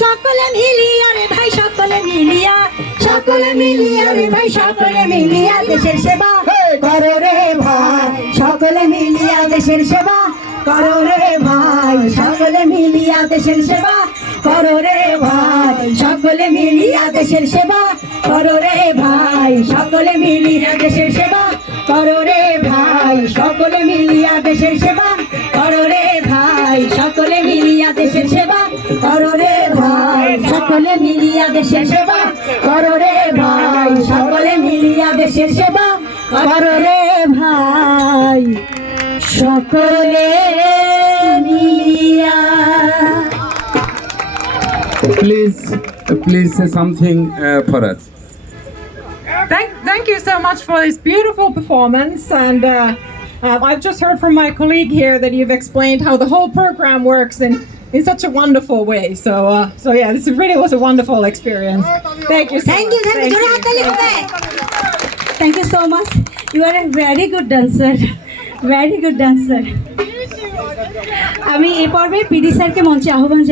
সকলে মিলিয়া রে ভাই সকলে মিলিয়া রে ভাই সকলে মিলিয়া দেশের সেবা করো রে ভাই সকলে মিলিয়া দেশের সেবা করো রে ভাই সকলে মিলিয়া দেশের সেবা করো রে ভাই সকলে মিলিয়া দেশের সেবা করো রে ভাই সকলে মিলিয়া দেশের সেবা করো রে ভাই সকলে মিলিয়া দেশের সেবা করো রে ভাই সকলে মিলিয়া দেশের সেবা করো রে ভাই সকলে মিলিয়া দেশের সেবা করো রে ভাই সকলে মিলিয়া দেশের সেবা করো রে ভাই সকলে মিলিয়া Please say something for us. Thank you so much for this beautiful performance, and I've just heard from my colleague here that you've explained how the whole program works in such a wonderful way. So yeah, this really was a wonderful experience. Thank you so Thank much. you. Thank you so much. You are a very good dancer. Very good dancer. আমি এই পর্বে PD স্যারকে মঞ্চে আহ্বান